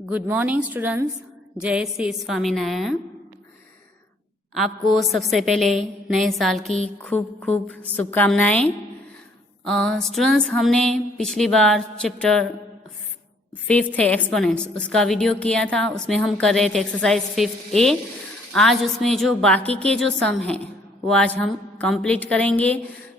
Good morning students, जय श्री स्वामीनारायण। आपको सबसे पहले नए साल की खूब खूब शुभकामनाएं। स्टूडेंट्स, हमने पिछली बार चैप्टर 5th है एक्सपोनेंट्स, उसका वीडियो किया था। उसमें हम कर रहे थे एक्सरसाइज 5th A। आज उसमें जो बाकी के जो सम हैं वो आज हम कंप्लीट करेंगे।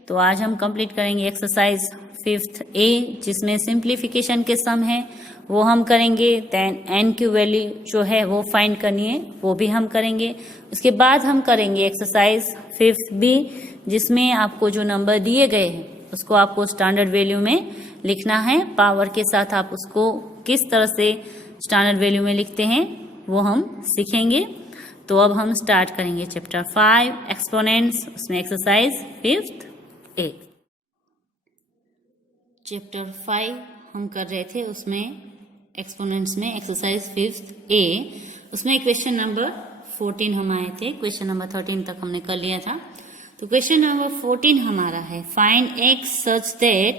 तो आज हम कंप्लीट करेंगे एक्सरसाइज 5th A, जिसमें सिंप्लीफिकेशन के सम हैं वो हम करेंगे। देन n की वैल्यू जो है वो फाइंड करनी है, वो भी हम करेंगे। उसके बाद हम करेंगे एक्सरसाइज 5th B, जिसमें आपको जो नंबर दिए गए हैं उसको आपको स्टैंडर्ड वैल्यू में लिखना है। पावर के साथ आप उसको किस तरह से स्टैंडर्ड वैल्यू में लिखते हैं वो हम सीखेंगे। तो अब हम स्टार्ट करेंगे चैप्टर 5 एक्सपोनेंट्स, उसमें एक्सरसाइज 5th A। चैप्टर 5 हम कर रहे थे, उसमें एक्सपोनेंट्स में एक्सरसाइज 5th A, उसमें क्वेश्चन नंबर 14 हम आए थे। क्वेश्चन नंबर 13 तक हमने कर लिया था। तो क्वेश्चन नंबर 14 हमारा है, find x such that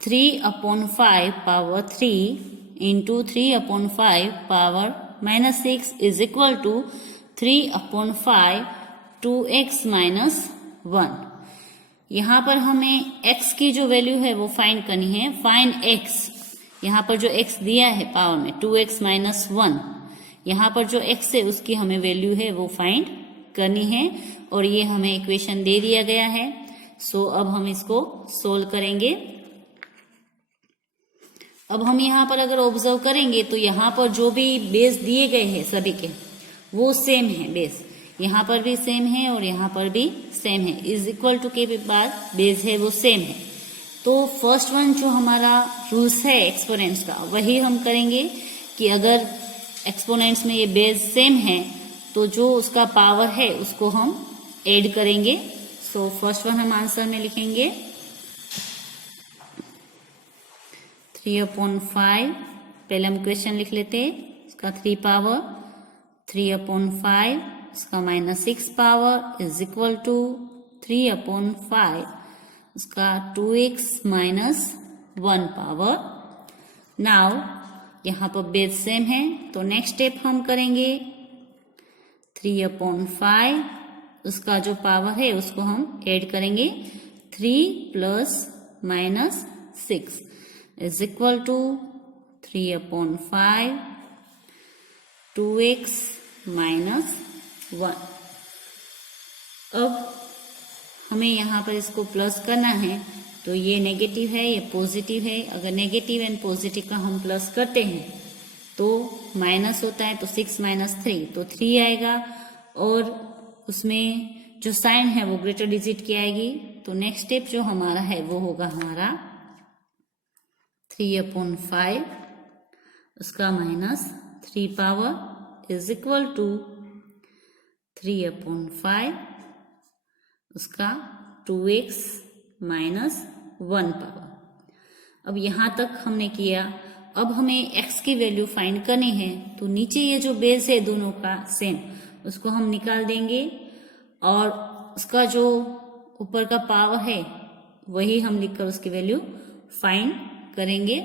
3/5 power 3 into 3/5 power -6 is equal to 3/5 2x - 1। यहाँ पर हमें x की जो वैल्यू है वो फाइंड करनी है। फाइंड x, यहाँ पर जो x दिया है पावर में 2x - 1, यहाँ पर जो x है उसकी हमें वैल्यू है वो फाइंड करनी है। और ये हमें इक्वेशन दे दिया गया है। सो अब हम इसको सोल्व करेंगे। अब हम यहाँ पर अगर ऑब्जर्व करेंगे तो यहाँ पर जो भी बेस दिए गए हैं सभी के वो सेम है। बेस यहाँ पर भी सेम है और यहाँ पर भी सेम है। इज इक्वल टू के बाद बेस है वो सेम है। तो फर्स्ट वन जो हमारा रूल्स है एक्सपोनेंट्स का, वही हम करेंगे कि अगर एक्सपोनेंट्स में ये बेस सेम है तो जो उसका पावर है उसको हम ऐड करेंगे। सो फर्स्ट वन हम आंसर में लिखेंगे 3/5। पहले हम क्वेश्चन लिख लेते हैं, इसका 3 पावर 3/5, इसका -6 पावर इज इक्वल टू 3/5, इसका 2x - 1 पावर। नाउ यहाँ पर बेस सेम है तो नेक्स्ट स्टेप हम करेंगे 3/5, उसका जो पावर है उसको हम ऐड करेंगे। 3 + -6 इज इक्वल टू 3/5 2x - 1। अब हमें यहाँ पर इसको प्लस करना है, तो ये नेगेटिव है ये पॉजिटिव है। अगर नेगेटिव एंड पॉजिटिव का हम प्लस करते हैं तो माइनस होता है, तो 6 - 3 तो 3 आएगा। और उसमें जो साइन है वो ग्रेटर डिजिट की आएगी। तो नेक्स्ट स्टेप जो हमारा है वो होगा हमारा 3/5, उसका -3 पावर इज इक्वल टू 3/5, उसका 2x - 1 पावर। अब यहां तक हमने किया। अब हमें x की वैल्यू फाइंड करनी है। तो नीचे ये जो बेस है दोनों का सेम, उसको हम निकाल देंगे और उसका जो ऊपर का पावर है वही हम लिखकर उसकी वैल्यू फाइंड करेंगे।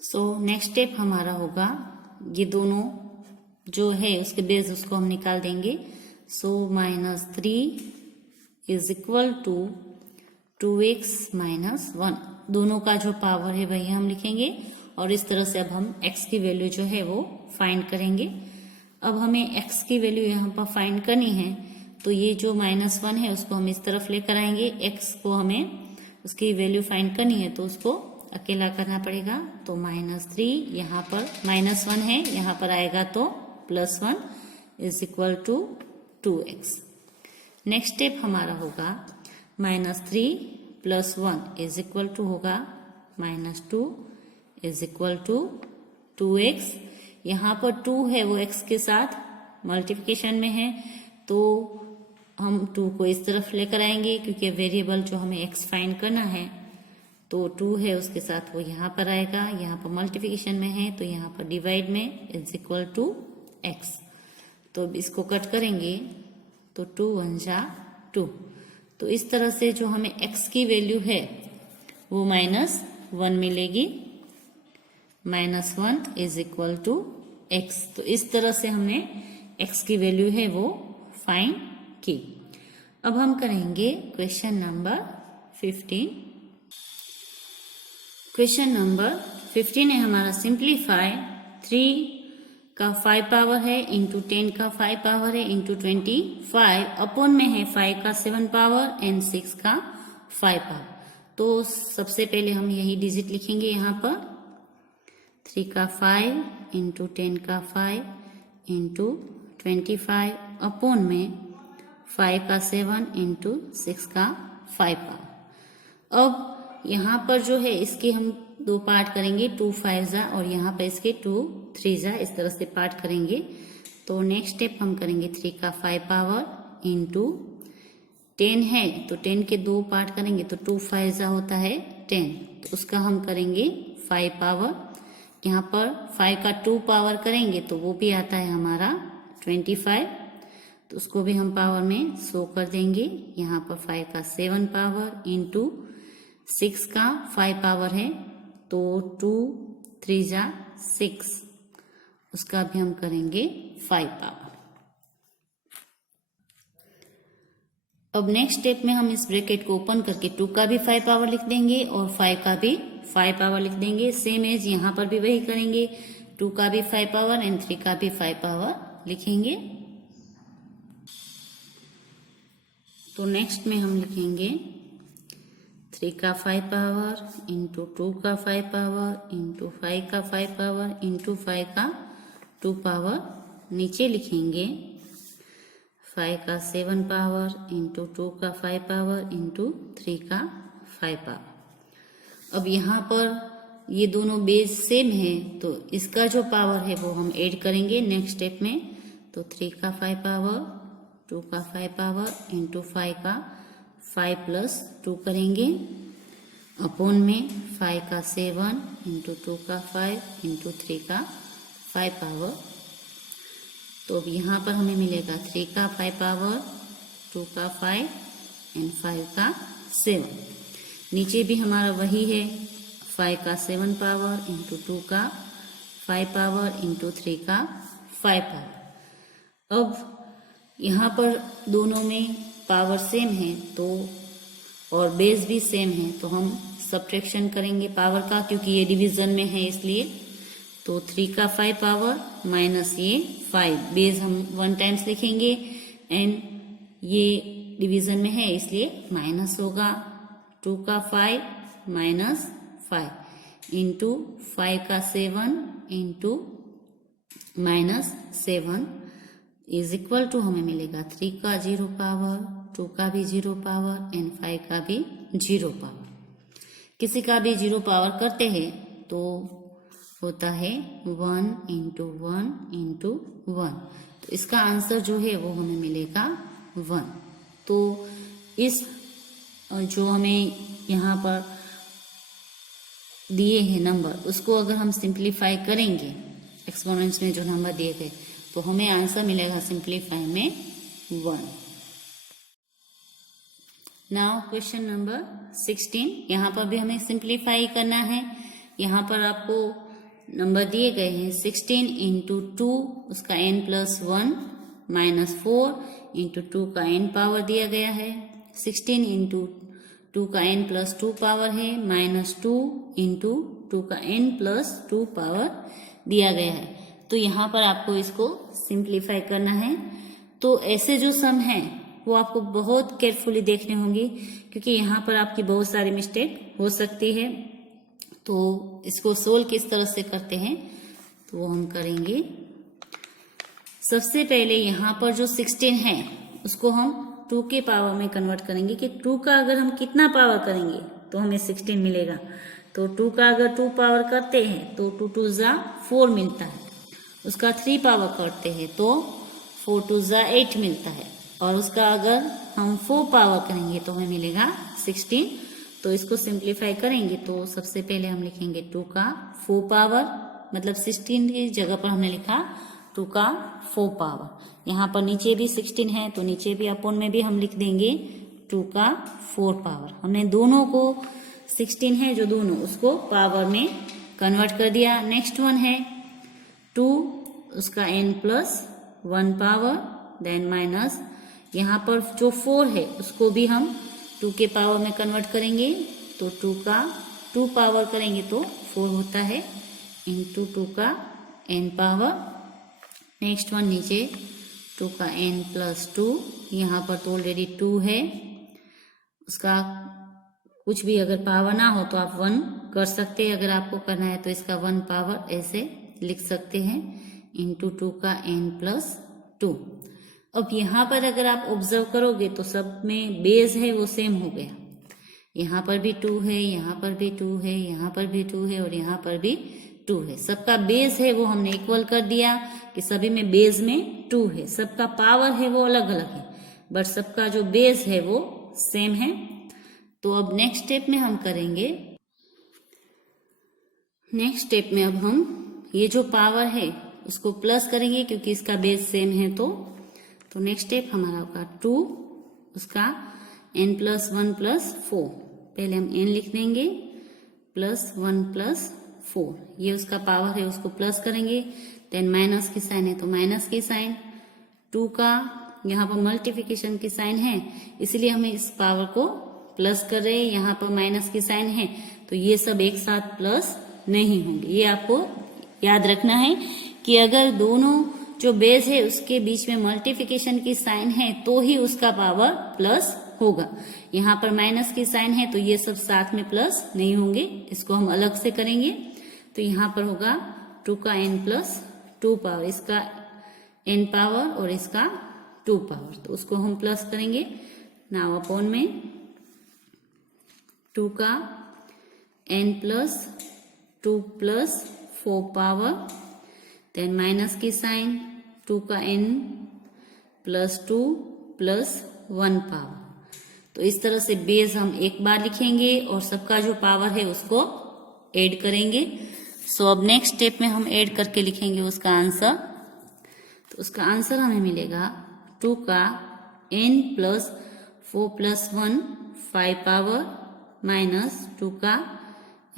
सो नेक्स्ट स्टेप हमारा होगा, ये दोनों जो है उसके बेस उसको हम निकाल देंगे। सो -3 इज इक्वल टू 2x - 1, दोनों का जो पावर है वही हम लिखेंगे। और इस तरह से अब हम x की वैल्यू जो है वो फाइंड करेंगे। अब हमें x की वैल्यू यहाँ पर फाइंड करनी है, तो ये जो -1 है उसको हम इस तरफ लेकर आएंगे। x को हमें उसकी वैल्यू फाइंड करनी है तो उसको अकेला करना पड़ेगा। तो -3 यहाँ पर -1 है, यहाँ पर आएगा तो +1 is equal to 2x। Next step हमारा होगा -3 + 1 इज इक्वल टू होगा -2 इज इक्वल टू 2x। यहाँ पर 2 है वो x के साथ मल्टीप्लिकेशन में है, तो हम 2 को इस तरफ लेकर आएंगे क्योंकि वेरिएबल जो हमें x फाइंड करना है तो 2 है उसके साथ वो यहाँ पर आएगा। यहाँ पर मल्टीप्लिकेशन में है तो यहाँ पर डिवाइड में इज इक्वल टू x। तो इसको कट करेंगे तो 2 × 1 = 2। तो इस तरह से जो हमें x की वैल्यू है वो -1 मिलेगी। -1 इज इक्वल टू x। तो इस तरह से हमने x की वैल्यू है वो फाइंड की। अब हम करेंगे क्वेश्चन नंबर 15। क्वेश्चन नंबर 15 है हमारा सिंप्लीफाई 3 का 5 पावर है इंटू 10 का 5 पावर है इंटू 25 अपॉन में है 5 का 7 पावर एंड 6 का 5 पावर। तो सबसे पहले हम यही डिजिट लिखेंगे यहाँ पर 3 का 5 इंटू 10 का 5 इंटू 25 अपॉन में 5 का 7 इंटू 6 का 5 पावर। अब यहाँ पर जो है इसके हम दो पार्ट करेंगे, 2 5 जा और यहाँ पर इसके 2 3 जा, इस तरह से पार्ट करेंगे। तो नेक्स्ट स्टेप हम करेंगे 3 का 5 पावर इंटू 10 है तो 10 के दो पार्ट करेंगे तो 2 5 जा होता है 10, तो उसका हम करेंगे 5 पावर। यहाँ पर 5 का 2 पावर करेंगे तो वो भी आता है हमारा 25, तो उसको भी हम पावर में शो कर देंगे। यहाँ पर 5 का 7 पावर इंटू 6 का 5 पावर है तो 2 3 जा 6, उसका भी हम करेंगे 5 पावर। अब नेक्स्ट स्टेप में हम इस ब्रैकेट को ओपन करके 2 का भी 5 पावर लिख देंगे और 5 का भी 5 पावर लिख देंगे। सेम एज यहाँ पर भी वही करेंगे, 2 का भी 5 पावर एंड 3 का भी 5 पावर लिखेंगे। तो नेक्स्ट में हम लिखेंगे 3 का 5 पावर इंटू 2 का 5 पावर इंटू 5 का 5 पावर इंटू 5 का 2 पावर। नीचे लिखेंगे 5 का 7 पावर इंटू 2 का 5 पावर इंटू 3 का 5 पावर। अब यहाँ पर ये दोनों बेस सेम है तो इसका जो पावर है वो हम ऐड करेंगे नेक्स्ट स्टेप में। तो 3 का 5 पावर 2 का 5 पावर इंटू 5 का 5 प्लस 2 करेंगे अपॉन में 5 का 7 इंटू 2 का 5 इंटू 3 का 5 पावर। तो अब यहाँ पर हमें मिलेगा 3 का 5 पावर 2 का 5 एंड 5 का 7। नीचे भी हमारा वही है 5 का 7 पावर इंटू 2 का 5 पावर इंटू 3 का 5 पावर। अब यहाँ पर दोनों में पावर सेम है तो और बेस भी सेम है तो हम सब्ट्रैक्शन करेंगे पावर का, क्योंकि ये डिवीजन में है इसलिए। तो 3 का 5 पावर माइनस ये 5, बेस हम 1 टाइम्स लिखेंगे एंड ये डिवीजन में है इसलिए माइनस होगा। 2 का 5 माइनस 5 इंटू 5 का 7 into minus 7 is equal to हमें मिलेगा 3 का 0 पावर 2 का भी 0 पावर एंड 5 का भी 0 पावर। किसी का भी 0 पावर करते हैं तो होता है 1 इंटू 1 इंटू 1, तो इसका आंसर जो है वो हमें मिलेगा 1। तो इस जो हमें यहाँ पर दिए हैं नंबर उसको अगर हम सिंप्लीफाई करेंगे एक्सपोनेंट्स में जो नंबर दिए गए तो हमें आंसर मिलेगा सिंप्लीफाई में 1। नाउ क्वेश्चन नंबर 16, यहाँ पर भी हमें सिंप्लीफाई करना है। यहाँ पर आपको नंबर दिए गए हैं 16 इंटू 2 उसका n प्लस 1 माइनस 4 इंटू 2 का n पावर दिया गया है। 16 इंटू 2 का n प्लस 2 पावर है माइनस 2 इंटू 2 का n प्लस 2 पावर दिया गया है। तो यहाँ पर आपको इसको सिंप्लीफाई करना है। तो ऐसे जो सम है वो आपको बहुत केयरफुली देखने होंगे, क्योंकि यहाँ पर आपकी बहुत सारी मिस्टेक हो सकती है। तो इसको सोल्व किस तरह से करते हैं तो वो हम करेंगे। सबसे पहले यहाँ पर जो 16 है उसको हम 2 के पावर में कन्वर्ट करेंगे कि 2 का अगर हम कितना पावर करेंगे तो हमें 16 मिलेगा। तो 2 का अगर 2 पावर करते हैं तो 2 2 जा 4 मिलता है। उसका 3 पावर करते हैं तो 4 2 जा 8 मिलता है। और उसका अगर हम 4 पावर करेंगे तो हमें मिलेगा 16। तो इसको सिंप्लीफाई करेंगे तो सबसे पहले हम लिखेंगे 2 का 4 पावर, मतलब 16 की जगह पर हमने लिखा 2 का 4 पावर। यहाँ पर नीचे भी 16 है तो नीचे भी अपॉन में भी हम लिख देंगे 2 का 4 पावर। हमने दोनों को 16 है जो दोनों उसको पावर में कन्वर्ट कर दिया। नेक्स्ट वन है 2 उसका n+1 पावर, देन माइनस यहाँ पर जो 4 है उसको भी हम 2 के पावर में कन्वर्ट करेंगे, तो 2 का 2 पावर करेंगे तो 4 होता है, इंटू 2 का n पावर। नेक्स्ट वन नीचे 2 का n+2, यहाँ पर तो ऑलरेडी 2 है, उसका कुछ भी अगर पावर ना हो तो आप 1 कर सकते हैं, अगर आपको करना है तो इसका 1 पावर ऐसे लिख सकते हैं, इंटू 2 का n+2। अब यहाँ पर अगर आप ऑब्जर्व करोगे तो सब में बेस है वो सेम हो गया, यहाँ पर भी 2 है, यहाँ पर भी 2 है, यहाँ पर भी 2 है और यहाँ पर भी 2 है। सबका बेस है वो हमने इक्वल कर दिया कि सभी में बेस में 2 है, सबका पावर है वो अलग अलग है, बट सबका जो बेस है वो सेम है। तो अब नेक्स्ट स्टेप में हम करेंगे, नेक्स्ट स्टेप में अब हम ये जो पावर है उसको प्लस करेंगे क्योंकि इसका बेस सेम है। तो नेक्स्ट स्टेप हमारा होगा 2 उसका n+1+4, पहले हम n लिख देंगे +1+4, ये उसका पावर है उसको प्लस करेंगे, देन माइनस की साइन है तो माइनस की साइन, 2 का यहाँ पर मल्टीप्लिकेशन की साइन है इसलिए हमें इस पावर को प्लस कर रहे हैं, यहाँ पर माइनस की साइन है तो ये सब एक साथ प्लस नहीं होंगे। ये आपको याद रखना है कि अगर दोनों जो बेस है उसके बीच में मल्टीप्लिकेशन की साइन है तो ही उसका पावर प्लस होगा, यहाँ पर माइनस की साइन है तो ये सब साथ में प्लस नहीं होंगे, इसको हम अलग से करेंगे। तो यहाँ पर होगा 2 का n+2 पावर, इसका n पावर और इसका 2 पावर, तो उसको हम प्लस करेंगे। नाउ अपॉन में 2 का n+2+4 पावर, देन माइनस की साइन 2 का n+2+1 पावर। तो इस तरह से बेस हम एक बार लिखेंगे और सबका जो पावर है उसको ऐड करेंगे। सो अब नेक्स्ट स्टेप में हम ऐड करके लिखेंगे उसका आंसर। तो उसका आंसर हमें मिलेगा 2 का n+4+1 5 पावर माइनस 2 का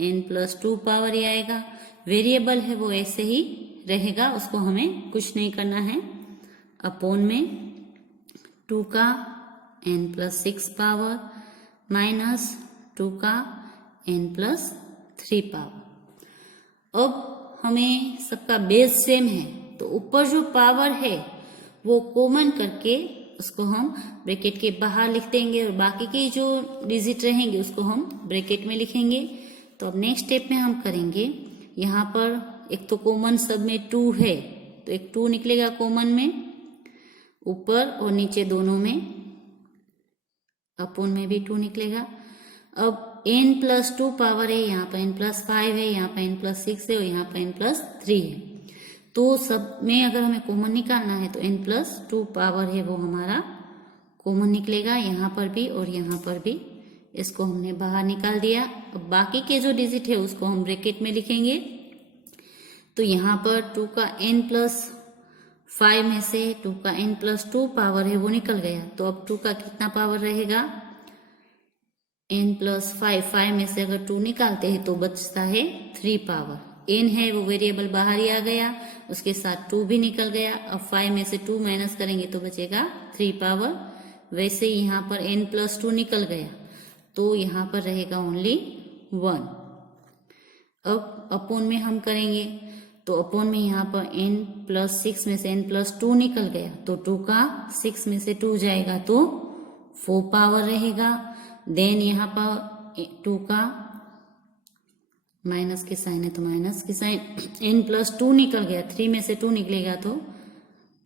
n+2 पावर ही आएगा। वेरिएबल है वो ऐसे ही रहेगा, उसको हमें कुछ नहीं करना है। अपॉन में 2 का n+6 पावर माइनस 2 का n+3 पावर। अब हमें सबका बेस सेम है तो ऊपर जो पावर है वो कॉमन करके उसको हम ब्रैकेट के बाहर लिख देंगे और बाकी के जो डिजिट रहेंगे उसको हम ब्रैकेट में लिखेंगे। तो अब नेक्स्ट स्टेप में हम करेंगे, यहाँ पर एक तो कॉमन सब में 2 है तो एक 2 निकलेगा कॉमन में, ऊपर और नीचे दोनों में, अपॉन में भी 2 निकलेगा। अब n+2 पावर है, यहाँ पर n+5 है, यहाँ पर n+6 है और यहाँ पर n+3 है, तो सब में अगर हमें कॉमन निकालना है तो n+2 पावर है वो हमारा कॉमन निकलेगा, यहाँ पर भी और यहाँ पर भी, इसको हमने बाहर निकाल दिया। अब बाकी के जो डिजिट है उसको हम ब्रैकेट में लिखेंगे। तो यहाँ पर 2 का n+5 में से 2 का n+2 पावर है वो निकल गया, तो अब 2 का कितना पावर रहेगा, n+5, 5 में से अगर 2 निकालते हैं तो बचता है 3 पावर। n है वो वेरिएबल बाहर ही आ गया, उसके साथ 2 भी निकल गया। अब 5 में से 2 माइनस करेंगे तो बचेगा 3 पावर। वैसे ही यहाँ पर n+2 निकल गया तो यहाँ पर रहेगा ओनली 1। अब अपॉन में हम करेंगे तो अपॉन में यहाँ पर n+6 में से n+2 निकल गया तो 2 का 6 में से 2 जाएगा तो 4 पावर रहेगा। देन यहाँ पर 2 का माइनस की साइन है तो माइनस की साइन, n+2 निकल गया, 3 में से 2 निकलेगा तो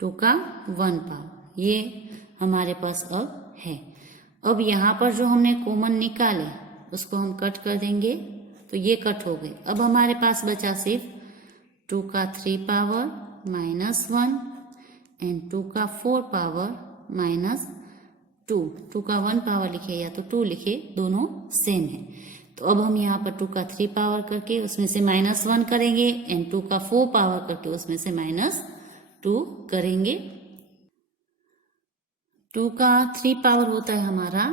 2 का 1 पावर, ये हमारे पास अब है। अब यहाँ पर जो हमने कॉमन निकाले उसको हम कट कर देंगे तो ये कट हो गए। अब हमारे पास बचा सिर्फ 2 का 3 पावर -1 एंड 2 का 4 पावर -2। 2 का 1 पावर लिखे या तो 2 लिखे, दोनों सेम है। तो अब हम यहाँ पर 2 का 3 पावर करके उसमें से -1 करेंगे एंड 2 का 4 पावर करके उसमें से -2 करेंगे। 2 का 3 पावर होता है हमारा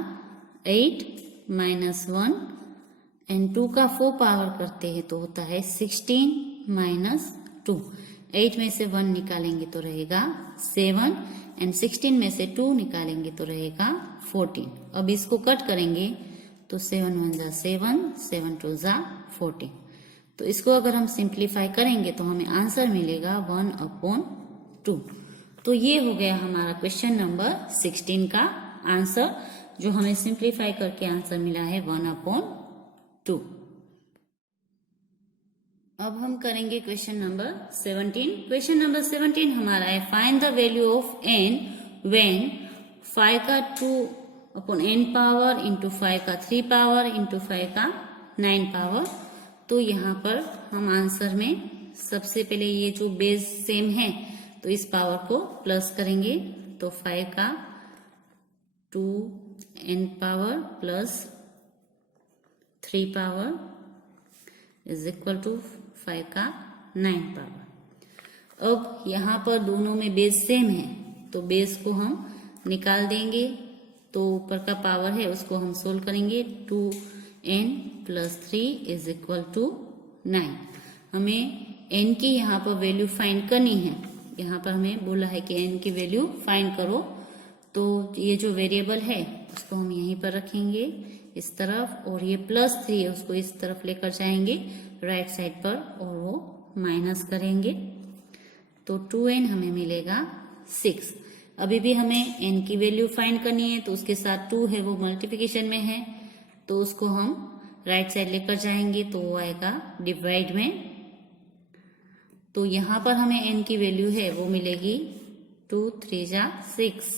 8 -1 एंड 2 का 4 पावर करते हैं तो होता है 16 माइनस 2। 8 में से 1 निकालेंगे तो रहेगा 7 एंड 16 में से 2 निकालेंगे तो रहेगा 14। अब इसको कट करेंगे तो 7 1 जा 7, 7 2 जा 14। तो इसको अगर हम सिंप्लीफाई करेंगे तो हमें आंसर मिलेगा 1/2। तो ये हो गया हमारा क्वेश्चन नंबर 16 का आंसर, जो हमें सिंप्लीफाई करके आंसर मिला है 1/2। अब हम करेंगे क्वेश्चन नंबर 17। क्वेश्चन नंबर 17 हमारा है find the value of n when 5 का 2/n पावर इंटू 5 का 3 पावर इंटू 5 का 9 पावर। तो यहाँ पर हम आंसर में सबसे पहले ये जो बेस सेम है तो इस पावर को प्लस करेंगे, तो 5 का 2n power plus 3 power is equal to 5 का 9 पावर। अब यहाँ पर दोनों में बेस सेम है तो बेस को हम निकाल देंगे, तो ऊपर का पावर है उसको हम सोल्व करेंगे। 2n plus 3 is equal to 9। हमें n की यहाँ पर वैल्यू फाइंड करनी है। यहाँ पर हमें बोला है कि n की वैल्यू फाइंड करो, तो ये जो वेरिएबल है उसको हम यहीं पर रखेंगे इस तरफ, और ये प्लस 3 है उसको इस तरफ लेकर जाएंगे राइट साइड पर और वो माइनस करेंगे, तो 2n हमें मिलेगा 6। अभी भी हमें n की वैल्यू फाइंड करनी है, तो उसके साथ 2 है वो मल्टीप्लिकेशन में है तो उसको हम राइट साइड लेकर जाएंगे तो वो आएगा डिवाइड में। तो यहाँ पर हमें n की वैल्यू है वो मिलेगी 2 3 जा 6,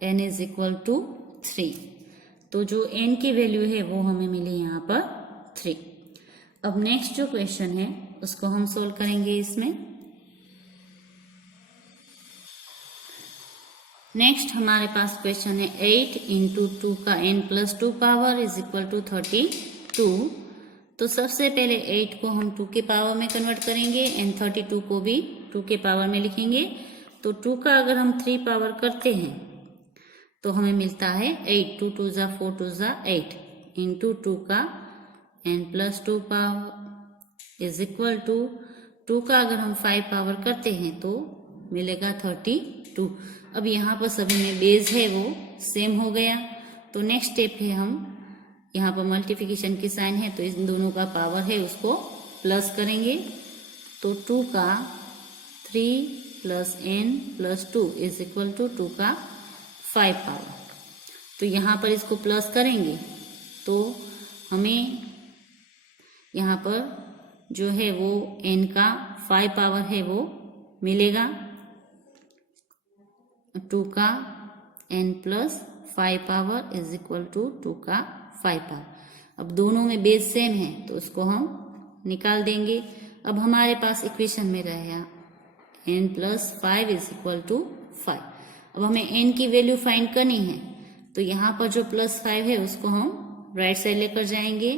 n इज इक्वल टू 3। तो जो n की वैल्यू है वो हमें मिली यहाँ पर 3। अब नेक्स्ट जो क्वेश्चन है उसको हम सोल्व करेंगे इसमें। नेक्स्ट हमारे पास क्वेश्चन है 8 इंटू 2 का n plus 2 power is equal to 32। तो सबसे पहले 8 को हम 2 के पावर में कन्वर्ट करेंगे एंड 32 को भी 2 के पावर में लिखेंगे। तो 2 का अगर हम 3 पावर करते हैं तो हमें मिलता है 8, 2 2 जा 4 2 जा 8 इंटू 2 का n plus 2 power is equal to 2 का अगर हम 5 पावर करते हैं तो मिलेगा 32। अब यहाँ पर सभी में बेस है वो सेम हो गया, तो नेक्स्ट स्टेप है हम यहाँ पर मल्टीप्लिकेशन की साइन है तो इन दोनों का पावर है उसको प्लस करेंगे। तो 2 का 3 plus n plus 2 is equal to 2 का 5 पावर। तो यहाँ पर इसको प्लस करेंगे तो हमें यहाँ पर जो है वो n का 5 पावर है वो मिलेगा, 2 का n plus 5 power is equal to 2 का 5 पावर। अब दोनों में बेस सेम है तो उसको हम निकाल देंगे। अब हमारे पास इक्वेशन में रहेगा n plus 5 is equal to 5। अब हमें n की वैल्यू फाइंड करनी है, तो यहाँ पर जो प्लस 5 है उसको हम राइट साइड लेकर जाएंगे,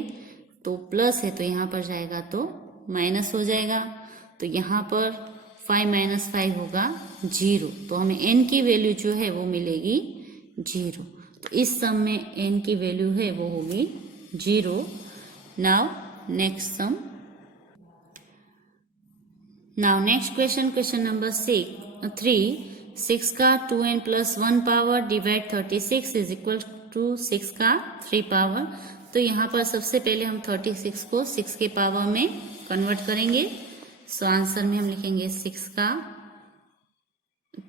तो प्लस है तो यहाँ पर जाएगा तो माइनस हो जाएगा, तो यहाँ पर 5 माइनस 5 होगा 0। तो हमें n की वैल्यू जो है वो मिलेगी 0। तो इस सम में n की वैल्यू है वो होगी 0। Now next sum. Now next question, question number 3। 6 का 2n plus 1 power divide 36 is equal to 6 का 3 पावर। तो यहाँ पर सबसे पहले हम 36 को 6 के पावर में कन्वर्ट करेंगे। सो आंसर में हम लिखेंगे 6 का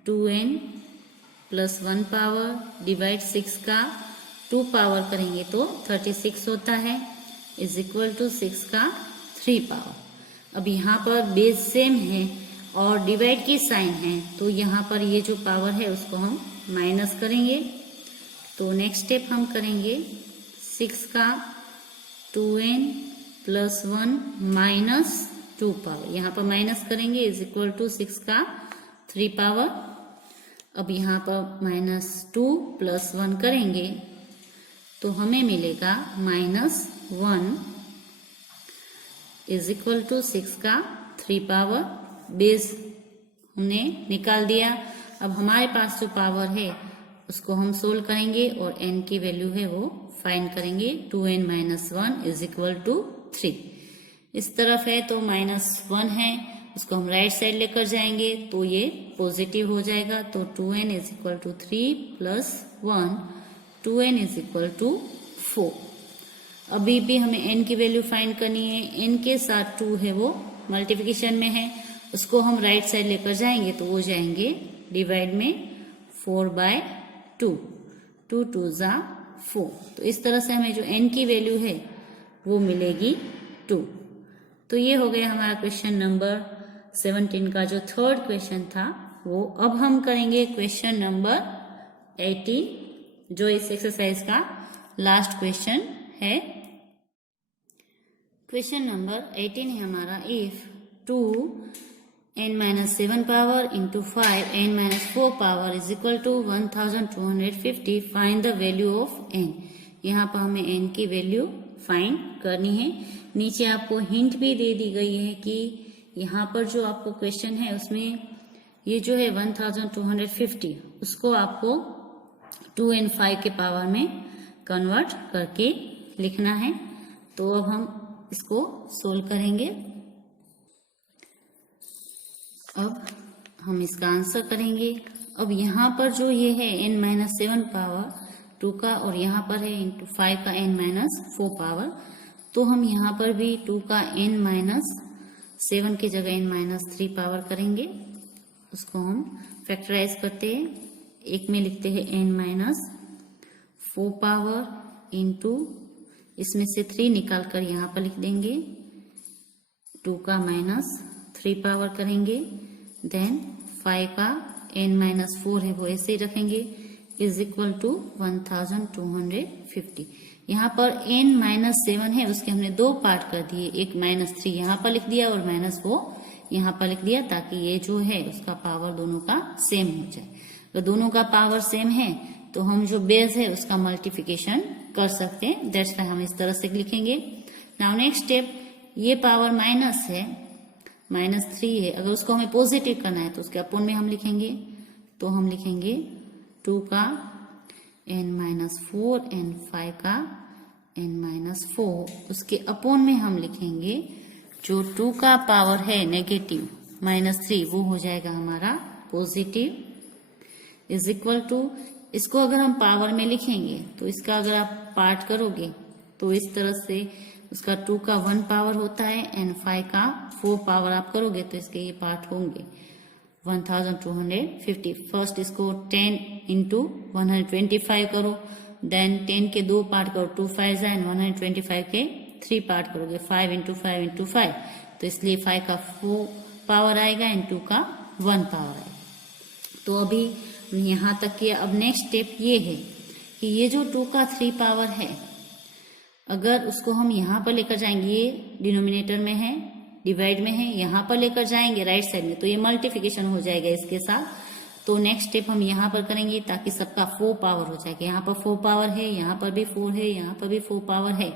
2n प्लस 1 पावर डिवाइड 6 का 2 पावर करेंगे तो 36 होता है इज इक्वल टू 6 का 3 पावर। अब यहाँ पर बेस सेम है और डिवाइड की साइन है तो यहाँ पर ये जो पावर है उसको हम माइनस करेंगे। तो नेक्स्ट स्टेप हम करेंगे 6 का 2n प्लस 1 माइनस 2 पावर, यहाँ पर माइनस करेंगे इज इक्वल टू 6 का 3 पावर। अब यहाँ पर माइनस 2 प्लस 1 करेंगे तो हमें मिलेगा -1 इज इक्वल टू 6 का 3 पावर। बेस हमने निकाल दिया। अब हमारे पास जो पावर है उसको हम सोल्व करेंगे और n की वैल्यू है वो फाइंड करेंगे 2n minus 1 is equal to 3। इस तरफ है तो -1 है, उसको हम राइट साइड लेकर जाएंगे तो ये पॉजिटिव हो जाएगा। तो 2n is equal to 3 plus 1, 2n is equal to 4। अभी भी हमें n की वैल्यू फाइंड करनी है। n के साथ 2 है वो मल्टीप्लिकेशन में है, उसको हम राइट साइड लेकर जाएंगे तो वो जाएंगे डिवाइड में 4/2, 2 2 ज़ा 4। तो इस तरह से हमें जो n की वैल्यू है वो मिलेगी 2। तो ये हो गया हमारा क्वेश्चन नंबर 17 का जो थर्ड क्वेश्चन था वो। अब हम करेंगे क्वेश्चन नंबर 18 जो इस एक्सरसाइज का लास्ट क्वेश्चन है। क्वेश्चन नंबर 18 है हमारा, if 2n minus 7 power into 5n minus 4 power is equal to 1250, find the value of n। यहाँ पर हमें n की वैल्यू फाइंड करनी है। नीचे आपको हिंट भी दे दी गई है कि यहाँ पर जो आपको क्वेश्चन है उसमें ये जो है 1250 उसको आपको 2 and 5 के पावर में कन्वर्ट करके लिखना है। तो अब हम इसको सोल्व करेंगे। अब हम इसका आंसर करेंगे। अब यहाँ पर जो ये है n माइनस 7 पावर 2 का और यहाँ पर है इंटू 5 का n माइनस 4 पावर, तो हम यहाँ पर भी 2 का n माइनस 7 की जगह n माइनस 3 पावर करेंगे। उसको हम फैक्टराइज करते हैं, एक में लिखते हैं n माइनस 4 पावर इंटू इसमें से 3 निकाल कर यहाँ पर लिख देंगे, 2 का माइनस 3 पावर करेंगे, देन 5 का n माइनस 4 है वो ऐसे ही रखेंगे, इज इक्वल टू 1250। यहाँ पर n माइनस 7 है उसके हमने 2 पार्ट कर दिए, एक माइनस 3 यहाँ पर लिख दिया और माइनस 4 यहाँ पर लिख दिया, ताकि ये जो है उसका पावर दोनों का सेम हो जाए। तो दोनों का पावर सेम है तो हम जो बेस है उसका मल्टीप्लिकेशन कर सकते हैं, दैट्स वाई हम इस तरह से लिखेंगे। नाउ नेक्स्ट स्टेप, ये पावर माइनस है, माइनस 3 है, अगर उसको हमें पॉजिटिव करना है तो उसके अपोन में हम लिखेंगे, तो हम लिखेंगे 2 का n माइनस 4 एंड 5 का n माइनस 4, उसके अपोन में हम लिखेंगे जो 2 का पावर है नेगेटिव -3 वो हो जाएगा हमारा पॉजिटिव, इज इक्वल टू, इसको अगर हम पावर में लिखेंगे तो इसका अगर आप पार्ट करोगे तो इस तरह से उसका 2 का 1 पावर होता है एंड 5 का 4 पावर आप करोगे तो इसके ये पार्ट होंगे 1250। फर्स्ट इसको 10 इंटू 125 करो, देन 10 के 2 पार्ट करो, 2 5 एंड 125 के 3 पार्ट करोगे, 5 इंटू 5 इंटू 5, तो इसलिए 5 का 4 पावर आएगा एंड 2 का 1 पावर आएगा। तो अभी यहाँ तक किया। अब नेक्स्ट स्टेप ये है कि ये जो 2 का 3 पावर है अगर उसको हम यहाँ पर लेकर जाएंगे, ये डिनोमिनेटर में है, डिवाइड में है, यहाँ पर लेकर जाएंगे राइट साइड में तो ये मल्टीप्लिकेशन हो जाएगा इसके साथ। तो नेक्स्ट स्टेप हम यहाँ पर करेंगे ताकि सबका 4 पावर हो जाएगा। यहाँ पर 4 पावर है, यहाँ पर भी 4 है, यहाँ पर भी 4 पावर है,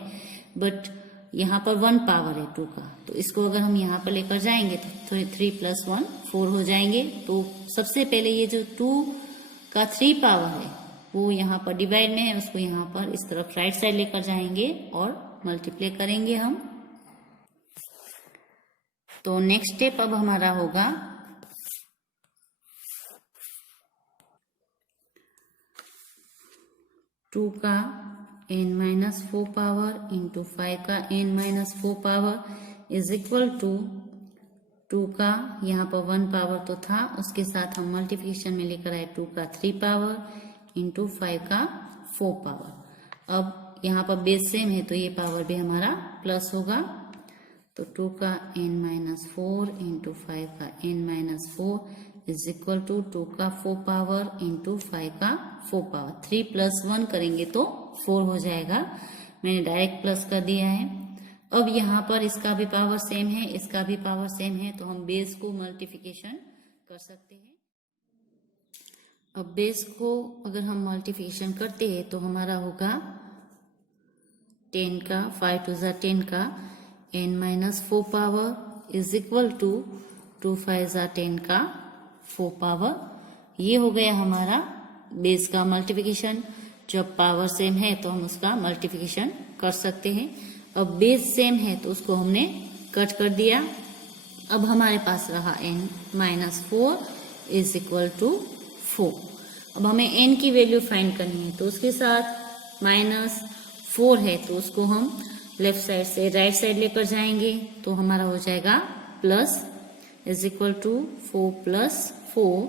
बट यहाँ पर 1 पावर है 2 का, तो इसको अगर हम यहाँ पर लेकर जाएंगे तो 3 + 1 4 हो जाएंगे। तो सबसे पहले ये जो 2 का 3 पावर है वो यहाँ पर डिवाइड में है, उसको यहाँ पर इस तरफ राइट साइड लेकर जाएंगे और मल्टीप्लाई करेंगे हम। तो नेक्स्ट स्टेप अब हमारा होगा 2 का n माइनस 4 पावर इंटू 5 का n minus 4 power is equal to 2 का यहाँ पर 1 पावर तो था, उसके साथ हम मल्टीप्लिकेशन में लेकर आए 2 का 3 पावर इंटू 5 का 4 पावर। अब यहाँ पर बेस सेम है तो ये पावर भी हमारा प्लस होगा, तो 2 का n माइनस 4 इंटू 5 का n minus 4 is equal to 2 का 4 पावर इंटू 5 का 4 पावर। 3 + 1 करेंगे तो 4 हो जाएगा, मैंने डायरेक्ट प्लस कर दिया है। अब यहाँ पर इसका भी पावर सेम है, इसका भी पावर सेम है, तो हम बेस को मल्टीप्लिकेशन कर सकते हैं। अब बेस को अगर हम मल्टीप्लिकेशन करते हैं तो हमारा होगा 10 का 5 × 2 = 10 का n minus 4 power is equal to 2 5 × 10 का 4 पावर। ये हो गया हमारा बेस का मल्टीप्लिकेशन। जब पावर सेम है तो हम उसका मल्टीप्लिकेशन कर सकते हैं। अब बेस सेम है तो उसको हमने कट कर दिया। अब हमारे पास रहा n minus 4 is equal to 4। अब हमें n की वैल्यू फाइंड करनी है, तो उसके साथ माइनस 4 है तो उसको हम लेफ्ट साइड से राइट साइड लेकर जाएंगे, तो हमारा हो जाएगा plus is equal to 4 plus 4।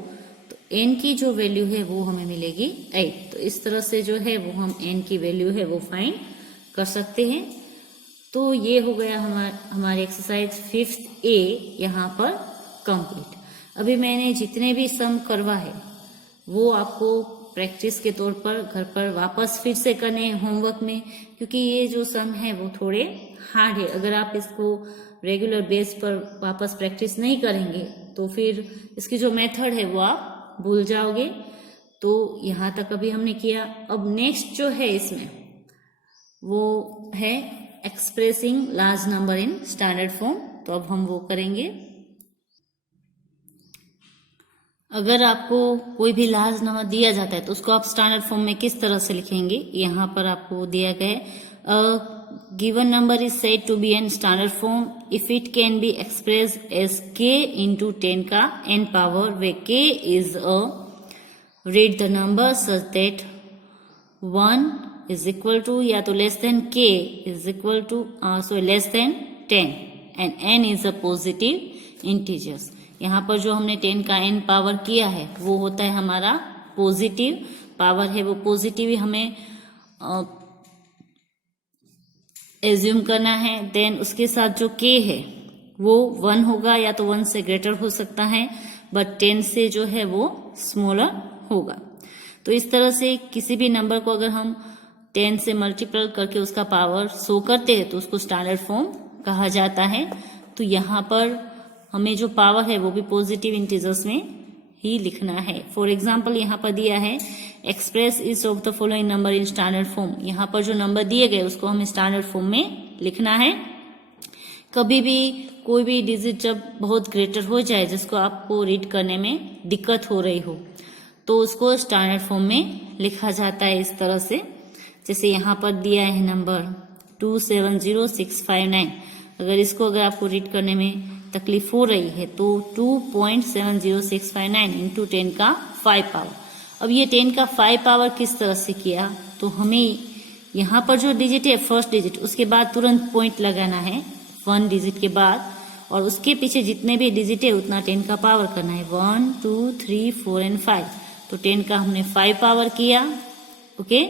तो n की जो वैल्यू है वो हमें मिलेगी 8। तो इस तरह से जो है वो हम n की वैल्यू है वो फाइंड कर सकते हैं। तो ये हो गया हमारी एक्सरसाइज 5th A यहाँ पर कंप्लीट। अभी मैंने जितने भी सम करवा है वो आपको प्रैक्टिस के तौर पर घर पर वापस फिर से करने हैं होमवर्क में, क्योंकि ये जो सम है वो थोड़े हार्ड है। अगर आप इसको रेगुलर बेस पर वापस प्रैक्टिस नहीं करेंगे तो फिर इसकी जो मेथड है वो आप भूल जाओगे। तो यहाँ तक अभी हमने किया। अब नेक्स्ट जो है इसमें वो है expressing large number in standard form, तो अब हम वो करेंगे। अगर आपको कोई भी लार्ज नंबर दिया जाता है तो उसको आप स्टैंडर्ड फॉर्म में किस तरह से लिखेंगे, यहाँ पर आपको दिया गया है। Given number is said to be in standard form if it can be express as k into 10 का n power, where k is a real the number such that 1 is equal to या तो less than k is equal to less than 10 and n is a positive integers. यहाँ पर जो हमने 10 का n power किया है वो होता है हमारा पॉजिटिव पावर है, वो पॉजिटिव ही हमें एज्यूम करना है। देन उसके साथ जो k है वो 1 होगा या तो 1 से ग्रेटर हो सकता है, बट 10 से जो है वो स्मॉलर होगा। तो इस तरह से किसी भी नंबर को अगर हम 10 से मल्टीपल करके उसका पावर शो करते हैं तो उसको स्टैंडर्ड फॉर्म कहा जाता है। तो यहाँ पर हमें जो पावर है वो भी पॉजिटिव इंटीजर्स में ही लिखना है। फॉर एग्जाम्पल यहाँ पर दिया है express is of the following number in standard form. यहाँ पर जो नंबर दिए गए उसको हमें स्टैंडर्ड फॉर्म में लिखना है। कभी भी कोई भी डिजिट जब बहुत ग्रेटर हो जाए जिसको आपको रीड करने में दिक्कत हो रही हो तो उसको स्टैंडर्ड फॉर्म में लिखा जाता है इस तरह से। जैसे यहाँ पर दिया है नंबर 270659, अगर इसको अगर आपको रीड करने में तकलीफ हो रही है तो 2.70659 इंटू 10 का 5 पावर। अब ये 10 का 5 पावर किस तरह से किया, तो हमें यहाँ पर जो डिजिट है फर्स्ट डिजिट उसके बाद तुरंत पॉइंट लगाना है 1 डिजिट के बाद, और उसके पीछे जितने भी डिजिट है उतना 10 का पावर करना है 1 2 3 4 एंड 5। तो 10 का हमने 5 पावर किया। ओके,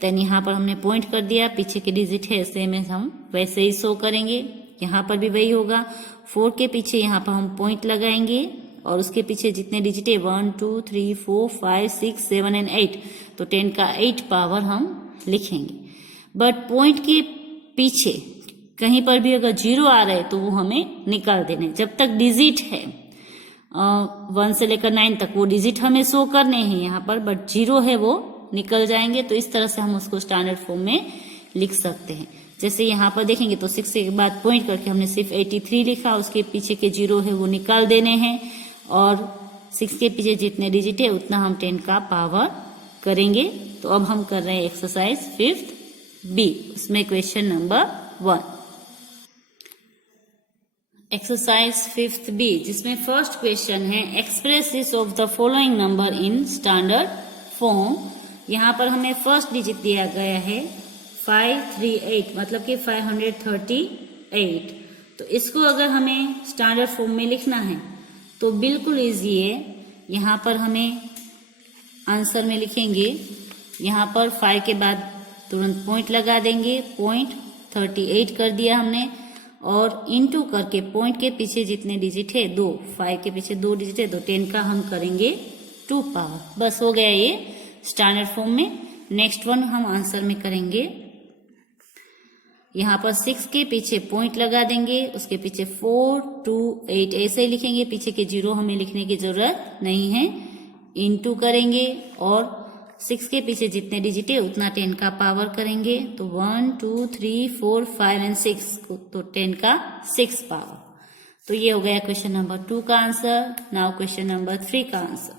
देन यहाँ पर हमने पॉइंट कर दिया, पीछे के डिजिट है सेम है हम वैसे ही शो करेंगे। यहाँ पर भी वही होगा, 4 के पीछे यहाँ पर हम पॉइंट लगाएंगे और उसके पीछे जितने डिजिट है 1 2 3 4 5 6 7 एंड 8, तो 10 का 8 पावर हम लिखेंगे। बट पॉइंट के पीछे कहीं पर भी अगर 0 आ रहा है तो वो हमें निकाल देने। जब तक डिजिट है 1 से लेकर 9 तक वो डिजिट हमें शो करने हैं यहाँ पर, बट 0 है वो निकल जाएंगे। तो इस तरह से हम उसको स्टैंडर्ड फॉर्म में लिख सकते हैं। जैसे यहाँ पर देखेंगे तो 6 के बाद पॉइंट करके हमने सिर्फ 83 लिखा, उसके पीछे के 0 है वो निकाल देने हैं, और 6 के पीछे जितने डिजिट है उतना हम 10 का पावर करेंगे। तो अब हम कर रहे हैं एक्सरसाइज 5th B, उसमें question number 1। Exercise 5th B जिसमें फर्स्ट क्वेश्चन है express this of the following number in standard form. यहाँ पर हमें फर्स्ट डिजिट दिया गया है 538, मतलब कि 538। तो इसको अगर हमें स्टैंडर्ड फॉर्म में लिखना है तो बिल्कुल इजी है। यहाँ पर हमें आंसर में लिखेंगे, यहाँ पर 5 के बाद तुरंत पॉइंट लगा देंगे, पॉइंट 38 कर दिया हमने, और इनटू करके पॉइंट के पीछे जितने डिजिट है 2, 5 के पीछे 2 डिजिट है तो 10 का हम करेंगे 2 पावर। बस हो गया ये स्टैंडर्ड फॉर्म में। नेक्स्ट वन हम आंसर में करेंगे, यहाँ पर 6 के पीछे पॉइंट लगा देंगे, उसके पीछे 4 2 8 ऐसे ही लिखेंगे, पीछे के 0 हमें लिखने की जरूरत नहीं है। इनटू करेंगे और 6 के पीछे जितने डिजिट है उतना 10 का पावर करेंगे, तो 1 2 3 4 5 एंड 6, तो 10 का 6 पावर। तो ये हो गया क्वेश्चन नंबर 2 का आंसर। नाउ क्वेश्चन नंबर 3 का आंसर।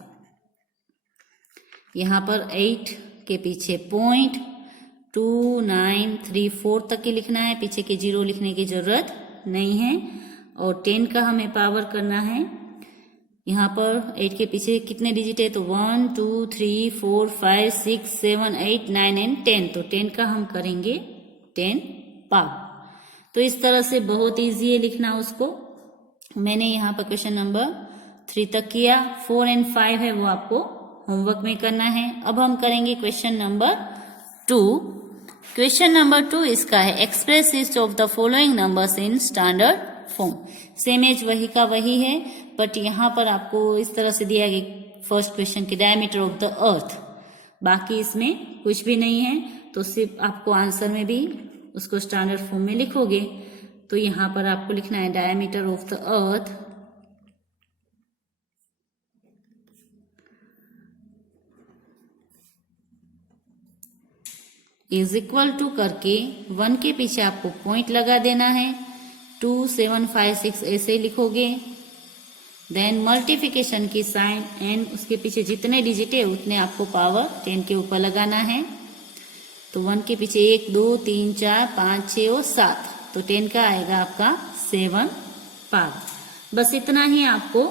यहाँ पर 8 के पीछे पॉइंट 2934 तक के लिखना है, पीछे के 0 लिखने की जरूरत नहीं है। और 10 का हमें पावर करना है। यहाँ पर 8 के पीछे कितने डिजिट है, तो 1 2 3 4 5 6 7 8 9 एंड 10, तो 10 का हम करेंगे 10 पावर। तो इस तरह से बहुत इजी है लिखना उसको। मैंने यहाँ पर क्वेश्चन नंबर 3 तक किया, 4 एंड 5 है वो आपको होमवर्क में करना है। अब हम करेंगे क्वेश्चन नंबर 2। क्वेश्चन नंबर 2 इसका है express each of the following numbers in standard form. Same as वही का वही है, बट यहाँ पर आपको इस तरह से दिया गया फर्स्ट क्वेश्चन की डायमीटर ऑफ द अर्थ, बाकी इसमें कुछ भी नहीं है। तो सिर्फ आपको आंसर में भी उसको स्टैंडर्ड फॉर्म में लिखोगे। तो यहाँ पर आपको लिखना है diameter of the earth is equal to करके 1 के पीछे आपको पॉइंट लगा देना है, 2 7 5 6 ऐसे लिखोगे। देन मल्टीप्लिकेशन की साइन एंड उसके पीछे जितने डिजिट है उतने आपको पावर 10 के ऊपर लगाना है। तो 1 के पीछे 1 2 3 4 5 6 और 7, तो 10 का आएगा आपका 7 पावर। बस इतना ही आपको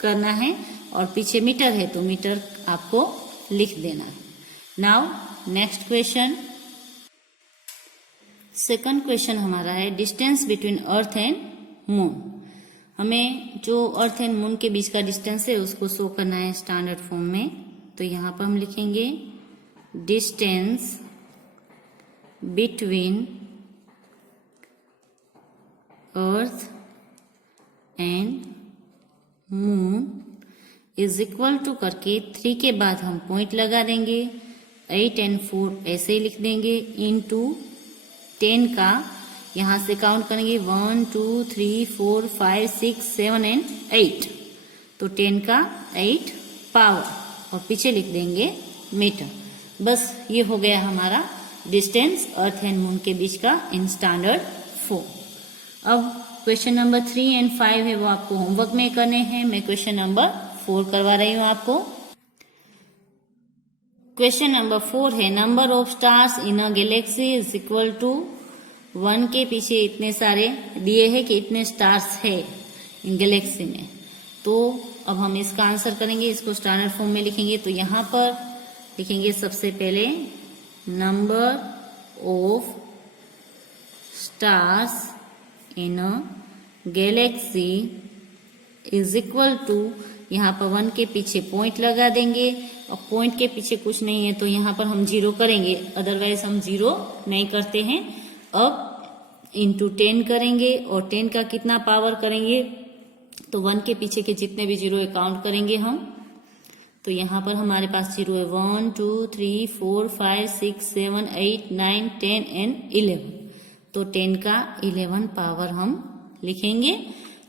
करना है। और पीछे मीटर है तो मीटर आपको लिख देना है। Now next question, second question हमारा है distance between earth and moon. हमें जो अर्थ एंड मून के बीच का डिस्टेंस है उसको शो करना है स्टैंडर्ड फॉर्म में। तो यहाँ पर हम लिखेंगे distance between earth and moon is equal to करके 3 के बाद हम पॉइंट लगा देंगे, 8 एंड 4 ऐसे ही लिख देंगे, इनटू 10 का यहाँ से काउंट करेंगे 1 2 3 4 5 6 7 एंड 8, तो 10 का 8 पावर और पीछे लिख देंगे मीटर। बस ये हो गया हमारा डिस्टेंस अर्थ एंड मून के बीच का इन स्टैंडर्ड फॉर्म। अब क्वेश्चन नंबर 3 एंड 5 है वो आपको होमवर्क में करने हैं। मैं क्वेश्चन नंबर 4 करवा रही हूँ आपको। क्वेश्चन नंबर 4 है number of stars in a galaxy is equal to 1 के पीछे इतने सारे दिए हैं कि इतने स्टार्स है इन गैलेक्सी में। तो अब हम इसका आंसर करेंगे, इसको स्टैंडर्ड फॉर्म में लिखेंगे। तो यहाँ पर लिखेंगे सबसे पहले number of stars in a galaxy is equal to, यहाँ पर 1 के पीछे पॉइंट लगा देंगे और पॉइंट के पीछे कुछ नहीं है तो यहाँ पर हम 0 करेंगे, अदरवाइज हम 0 नहीं करते हैं। अब इंटू 10 करेंगे और 10 का कितना पावर करेंगे, तो 1 के पीछे के जितने भी 0 है काउंट करेंगे हम। तो यहाँ पर हमारे पास 0 है 1 2 3 4 5 6 7 8 9 10 एंड 11, तो 10 का 11 पावर हम लिखेंगे।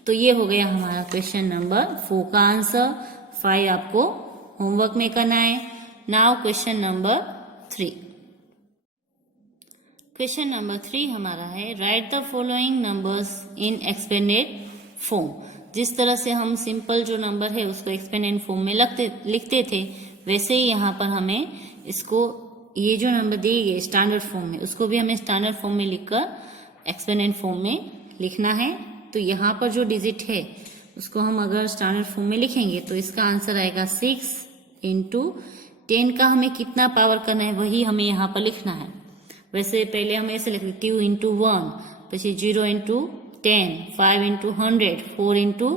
तो ये हो गया हमारा क्वेश्चन नंबर 4 का आंसर। 5 आपको होमवर्क में करना है। Now question number 3। Question number 3 हमारा है right the following numbers in expanded form. जिस तरह से हम सिंपल जो नंबर है उसको एक्सपेंडेड फॉर्म में लिखते थे, वैसे ही यहाँ पर हमें इसको ये जो नंबर दिए गए स्टैंडर्ड फॉर्म में उसको भी हमें स्टैंडर्ड फॉर्म में लिखकर एक्सपेंडेड फॉर्म में लिखना है। तो यहाँ पर जो डिजिट है उसको हम अगर स्टैंडर्ड फॉर्म में लिखेंगे तो इसका आंसर आएगा 6 इंटू 10 का हमें कितना पावर करना है वही हमें यहाँ पर लिखना है। वैसे पहले हम ऐसे लिखते 2 इंटू 1, પછી 0 इंटू 10, 5 इंटू 100, 4 इंटू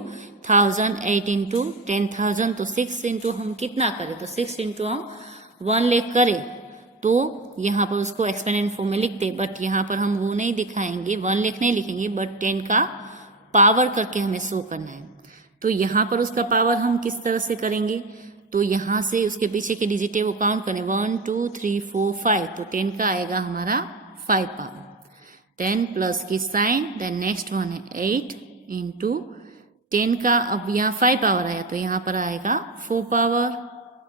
1000, 8 इंटू 10,000, तो 6 इंटू हम कितना करें, तो 6 इंटू हम 1 लेख करें तो यहाँ पर उसको एक्सपेंडेड फॉर्म में लिखते, बट यहाँ पर हम वो नहीं दिखाएंगे, 1 लेख नहीं लिखेंगे, बट 10 का पावर करके हमें शो करना है। तो यहाँ पर उसका पावर हम किस तरह से करेंगे, तो यहाँ से उसके पीछे के डिजिट है वो काउंट करें 1 2 3 4 5, तो 10 का आएगा हमारा 5 पावर। 10 प्लस की साइन, देन नेक्स्ट वन है 8 इंटू 10 का, अब यहाँ 5 पावर आया तो यहाँ पर आएगा 4 पावर,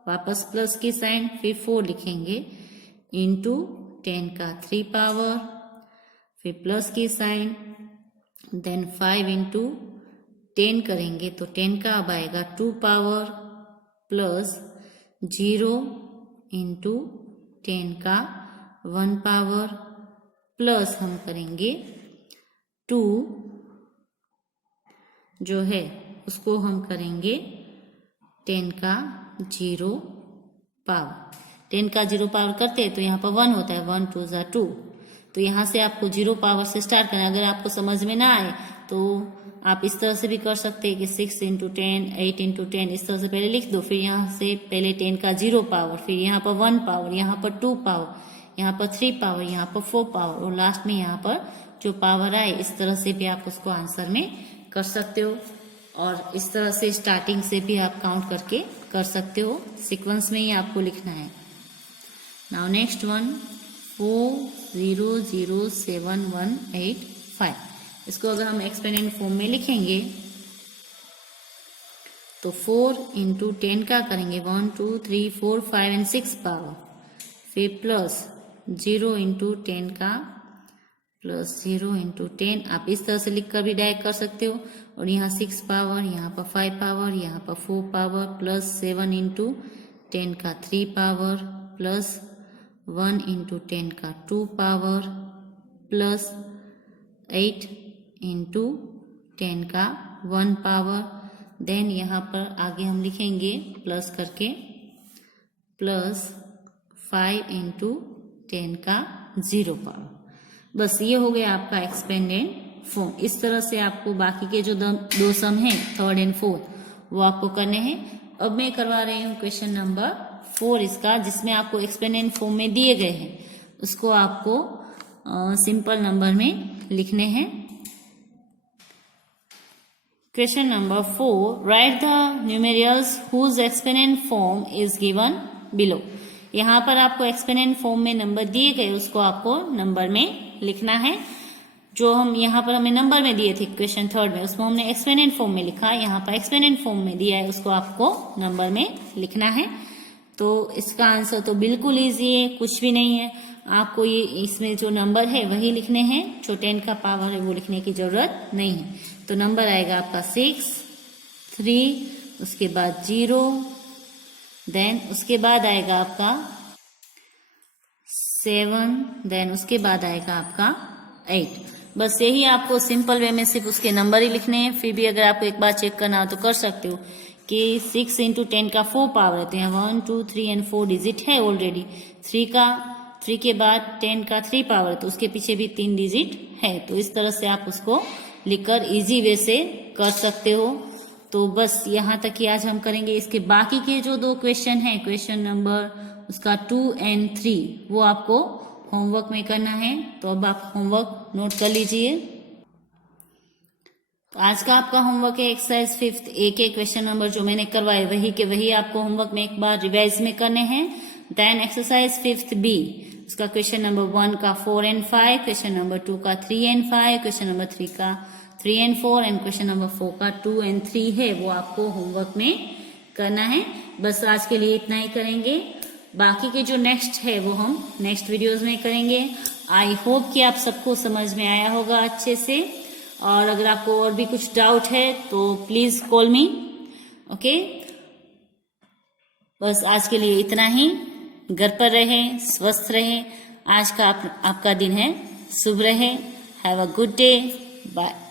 वापस प्लस की साइन, फिर 4 लिखेंगे इंटू 10 का 3 पावर, फिर प्लस की साइन, देन 5 इंटू 10 करेंगे तो 10 का अब आएगा 2 पावर प्लस 0 इंटू 10 का 1 पावर प्लस हम करेंगे 2 जो है उसको हम करेंगे 10 का 0 पावर। 10 का 0 पावर करते हैं तो यहाँ पर 1 होता है, 1 2 ज़ा 2। तो यहाँ से आपको 0 पावर से स्टार्ट करना है। अगर आपको समझ में ना आए तो आप इस तरह से भी कर सकते हैं कि 6 इंटू 10, 8 इंटू 10 इस तरह से पहले लिख दो। फिर यहाँ से पहले 10 का 0 पावर, फिर यहाँ पर 1 पावर, यहाँ पर 2 पावर, यहाँ पर 3 पावर, यहाँ पर 4 पावर और लास्ट में यहाँ पर जो पावर आए, इस तरह से भी आप उसको आंसर में कर सकते हो। और इस तरह से स्टार्टिंग से भी आप काउंट करके कर सकते हो। सीक्वेंस में ही आपको लिखना है। Now next one 4007185। इसको अगर हम एक्सपोनेंट फॉर्म में लिखेंगे तो 4 इंटू 10 का करेंगे 1 2 3 4 5 एंड 6 पावर, फिर प्लस 0 इंटू 10 का प्लस 0 इंटू 10। आप इस तरह से लिखकर भी डायरेक्ट कर सकते हो। और यहाँ 6 पावर, यहाँ पर 5 पावर, यहाँ पर 4 पावर प्लस 7 इंटू 10 का 3 पावर प्लस 1 इंटू 10 का 2 पावर प्लस 8 इंटू 10 का 1 पावर। देन यहाँ पर आगे हम लिखेंगे प्लस करके प्लस 5 इंटू 10 का 0 पावर। बस ये हो गया आपका एक्सपेंडेड फॉर्म। इस तरह से आपको बाकी के जो दो सम हैं, थर्ड एंड फोर्थ, वो आपको करने हैं। अब मैं करवा रही हूँ क्वेश्चन नंबर 4 इसका, जिसमें आपको एक्सपेंडेड फॉर्म में दिए गए हैं, उसको आपको सिंपल नंबर में लिखने हैं। Question number 4, write the numerals whose expanded form is given below. यहाँ पर आपको एक्सपेंडेड फॉर्म में नंबर दिए गए, उसको आपको नंबर में लिखना है। जो हम यहाँ पर हमें नंबर में दिए थे क्वेश्चन थर्ड में, उसको हमने एक्सपेंडेड फॉर्म में लिखा। यहाँ पर एक्सपेंडेड फॉर्म में दिया है, उसको आपको नंबर में लिखना है। तो इसका आंसर तो बिल्कुल इजी है, कुछ भी नहीं है। आपको ये इसमें जो नंबर है वही लिखने हैं, जो 10 का पावर है वो लिखने की जरूरत नहीं है। तो नंबर आएगा आपका 6, 3, उसके बाद 0, देन उसके बाद आएगा आपका 7, देन उसके बाद आएगा आपका 8। बस यही आपको सिंपल वे में सिर्फ उसके नंबर ही लिखने हैं। फिर भी अगर आपको एक बार चेक करना हो तो कर सकते हो कि 6 इंटू 10 का 4 पावर है, तो यहाँ 1 2 3 एंड 4 डिजिट है ऑलरेडी। 3 के बाद 10 का 3 पावर है, तो उसके पीछे भी 3 डिजिट है। तो इस तरह से आप उसको लिखकर इजी वे से कर सकते हो। तो बस यहाँ तक ही आज हम करेंगे। इसके बाकी के जो 2 क्वेश्चन हैं, क्वेश्चन नंबर उसका 2 एंड 3, वो आपको होमवर्क में करना है। तो अब आप होमवर्क नोट कर लीजिए। तो आज का आपका होमवर्क है एक्सरसाइज 5th ए के क्वेश्चन नंबर जो मैंने करवाए वही के वही आपको होमवर्क में एक बार रिवाइज में करने हैं। देन एक्सरसाइज 5th बी, उसका क्वेश्चन नंबर 1 का 4 एंड 5, क्वेश्चन नंबर 2 का 3 एंड 5, क्वेश्चन नंबर 3 का 3 एंड 4 एंड क्वेश्चन नंबर 4 का 2 एंड 3 है, वो आपको होमवर्क में करना है। बस आज के लिए इतना ही करेंगे। बाकी के जो नेक्स्ट है वो हम नेक्स्ट वीडियोस में करेंगे। आई होप कि आप सबको समझ में आया होगा अच्छे से। और अगर आपको और भी कुछ डाउट है तो प्लीज कॉल मी, ओके। बस आज के लिए इतना ही। घर पर रहें, स्वस्थ रहें। आज का आपका दिन है, शुभ रहे। Have a good day, bye.